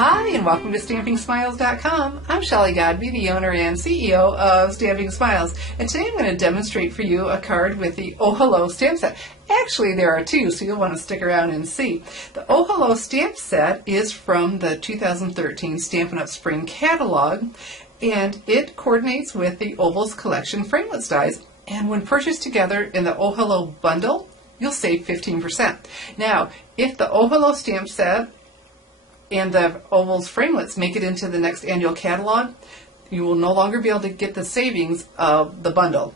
Hi, and welcome to StampingSmiles.com. I'm Shelley Godby, the owner and CEO of Stamping Smiles, and today I'm going to demonstrate for you a card with the Ohello stamp set. Actually, there are two, so you'll want to stick around and see. The Ohello stamp set is from the 2013 Stampin' Up! Spring Catalog, and it coordinates with the Ovals Collection framelits dies, and when purchased together in the Ohello bundle, you'll save 15%. Now, if the Ohello stamp set and the Ovals framelits make it into the next annual catalog, you will no longer be able to get the savings of the bundle.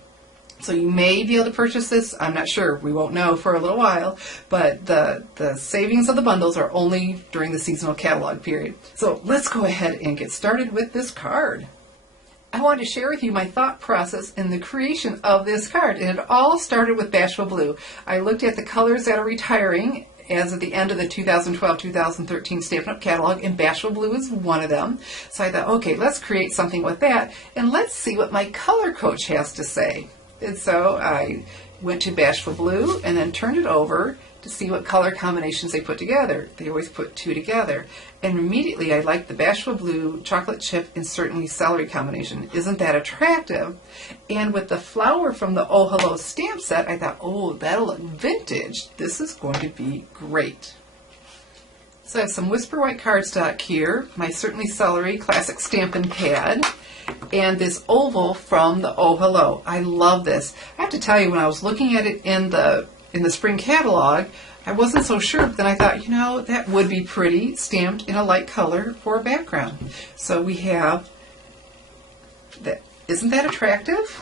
So you may be able to purchase this, I'm not sure, we won't know for a little while, but the savings of the bundles are only during the seasonal catalog period. So let's go ahead and get started with this card. I want to share with you my thought process in the creation of this card, and it all started with Bashful Blue. I looked at the colors that are retiring as of the end of the 2012-2013 Stampin' Up! Catalog, and Bashful Blue is one of them. So I thought, okay, let's create something with that, and let's see what my color coach has to say. And so I went to Bashful Blue and then turned it over to see what color combinations they put together. They always put two together. And immediately I liked the Bashful Blue, chocolate chip, and certainly celery combination. Isn't that attractive? And with the flower from the Ohello stamp set, I thought, oh, that'll look vintage. This is going to be great. So I have some Whisper White cardstock here, my Certainly Celery Classic Stampin' Pad, and this oval from the Ohello. I love this. I have to tell you, when I was looking at it in the spring catalog, I wasn't so sure, but then I thought, you know, that would be pretty stamped in a light color for a background. So we have that. Isn't that attractive?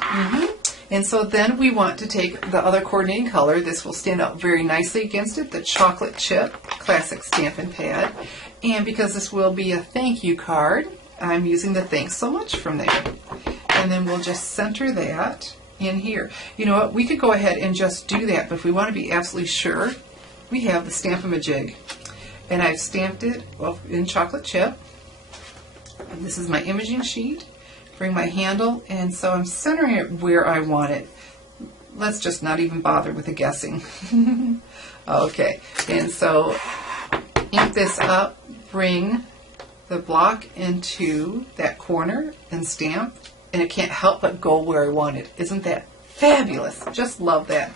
And so then we want to take the other coordinating color. This will stand out very nicely against it, the Chocolate Chip Classic Stampin' Pad. And because this will be a thank you card, I'm using the thanks so much from there. And then we'll just center that in here. You know what, we could go ahead and just do that, but if we want to be absolutely sure, we have the Stamp-a-ma-jig. And I've stamped it in chocolate chip. And this is my imaging sheet. Bring my handle, and so I'm centering it where I want it. Let's just not even bother with the guessing. Okay, and so ink this up, bring the block into that corner and stamp, and it can't help but go where I want it. Isn't that fabulous? Just love that.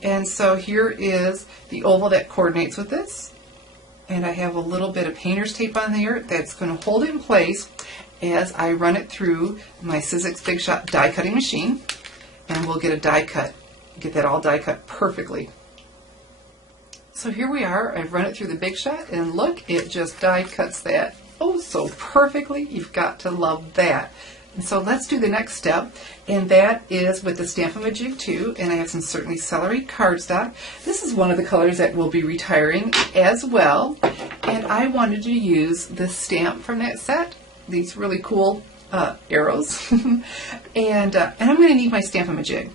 And so here is the oval that coordinates with this, and I have a little bit of painter's tape on there that's going to hold it in place as I run it through my Sizzix Big Shot die cutting machine, and we'll get a die cut, get that all die cut perfectly. So here we are. I've run it through the Big Shot, and look, it just die cuts that oh so perfectly. You've got to love that. And so let's do the next step, and that is with the Stamp-a-ma-jig too, and I have some Certainly Celery cardstock. This is one of the colors that will be retiring as well, and I wanted to use the stamp from that set, these really cool arrows, and I'm going to need my Stamp-a-ma-jig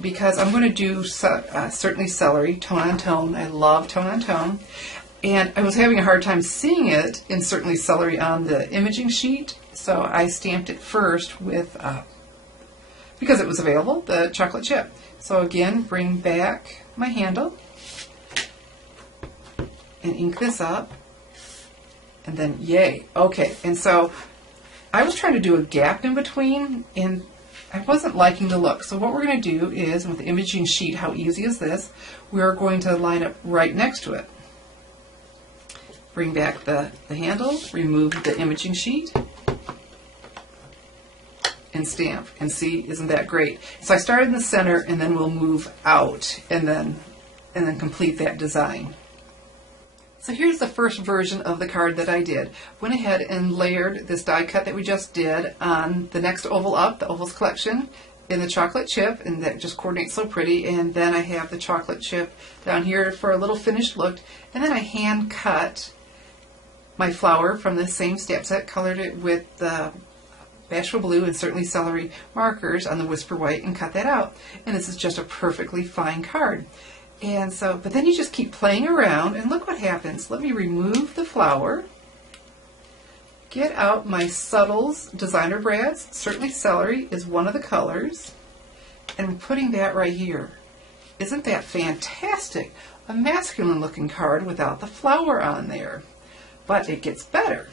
because I'm going to do Certainly Celery tone on tone. I love tone on tone, and I was having a hard time seeing it in Certainly Celery on the imaging sheet, so I stamped it first with, because it was available, the chocolate chip. So again, bring back my handle and ink this up, and then yay. Okay, and so I was trying to do a gap in between, and I wasn't liking the look. So what we're going to do is, with the imaging sheet, how easy is this? We're going to line up right next to it. Bring back the handle, remove the imaging sheet, and stamp. And see, isn't that great? So I started in the center, and then we'll move out, and then complete that design. So here's the first version of the card that I did. Went ahead and layered this die cut that we just did on the next oval up, the Ovals Collection, in the chocolate chip, and that just coordinates so pretty. And then I have the chocolate chip down here for a little finished look. And then I hand cut my flower from the same stamp set, colored it with the Bashful Blue and Certainly Celery markers on the Whisper White, and cut that out. And this is just a perfectly fine card. And so, but then you just keep playing around, and look what happens. Let me remove the flower, get out my Subtles Designer Brads. Certainly Celery is one of the colors, and I'm putting that right here. Isn't that fantastic? A masculine looking card without the flower on there. but it gets better.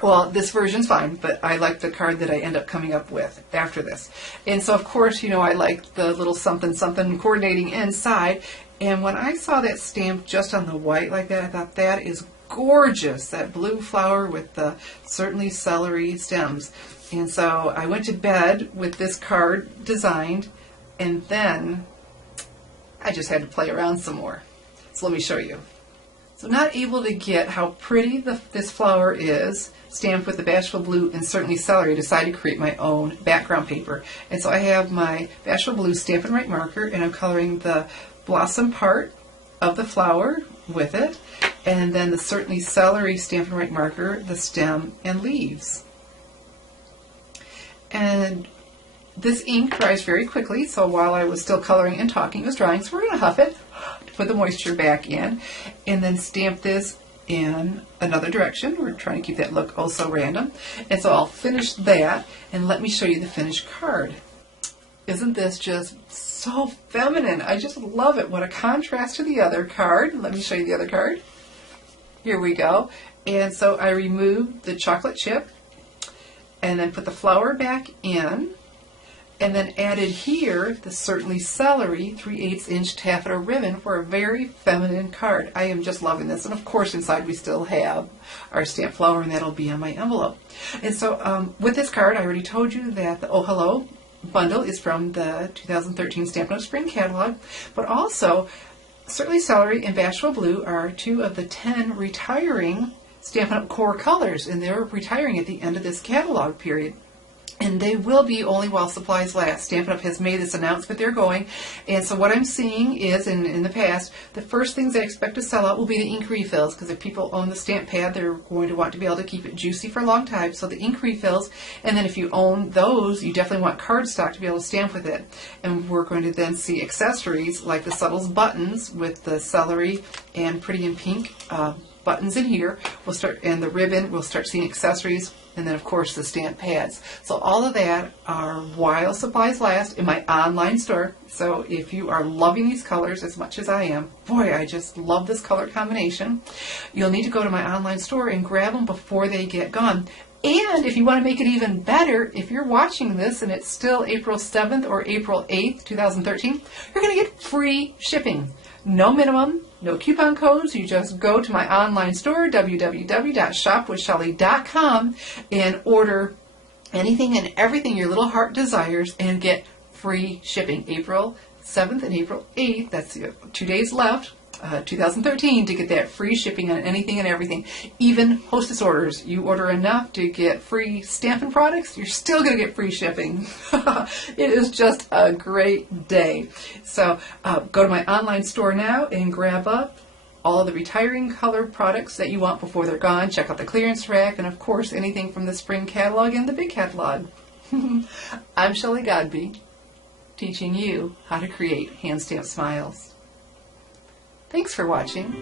Well, this version's fine, but I like the card that I end up coming up with after this. And so, of course, you know, I like the little something something coordinating inside. And when I saw that stamp just on the white like that, I thought that is gorgeous, that blue flower with the certainly celery stems. And so I went to bed with this card designed, and then I just had to play around some more. So let me show you. So not able to get how pretty this flower is, stamped with the Bashful Blue and certainly celery, I decided to create my own background paper. And so I have my Bashful Blue Stampin' Right marker, and I'm coloring the blossom part of the flower with it, and then the certainly celery Stampin' Right marker, the stem and leaves. And this ink dries very quickly, so while I was still coloring and talking, it was drying, so we're going to huff it to put the moisture back in, and then stamp this in another direction. We're trying to keep that look oh so random. And so I'll finish that, and let me show you the finished card. Isn't this just so feminine? I just love it. What a contrast to the other card. Let me show you the other card. Here we go. And so I removed the chocolate chip, and then put the flower back in, and then added here the certainly celery 3/8 inch taffeta ribbon for a very feminine card. I am just loving this. And of course inside we still have our stamp flower, and that'll be on my envelope. And so with this card, I already told you that the Ohello bundle is from the 2013 Stampin' Up! Spring Catalog, but also certainly celery and Bashful Blue are 2 of the 10 retiring Stampin' Up! Core colors, and they're retiring at the end of this catalog period. And they will be only while supplies last. Stampin' Up! Has made this announcement they're going. And so what I'm seeing is, in the past, the first things I expect to sell out will be the ink refills, because if people own the stamp pad, they're going to want to be able to keep it juicy for a long time. So the ink refills, and then if you own those, you definitely want cardstock to be able to stamp with it. And we're going to then see accessories like the Subtles buttons with the celery and Pretty in Pink buttons in here. We'll start, and the ribbon, we'll start seeing accessories, and then of course the stamp pads. So all of that are while supplies last in my online store. So if you are loving these colors as much as I am, boy, I just love this color combination, you'll need to go to my online store and grab them before they get gone. And if you want to make it even better, if you're watching this and it's still April 7th or April 8th, 2013, you're going to get free shipping. No minimum, no coupon codes. You just go to my online store, www.shopwithshelly.com, and order anything and everything your little heart desires and get free shipping. April 7th and April 8th, that's 2 days left, 2013, to get that free shipping on anything and everything. Even hostess orders. You order enough to get free Stampin' products, you're still going to get free shipping. It is just a great day. So go to my online store now and grab up all of the retiring color products that you want before they're gone. Check out the clearance rack, and of course anything from the spring catalog and the big catalog. I'm Shelley Godby, teaching you how to create hand stamped smiles. Thanks for watching.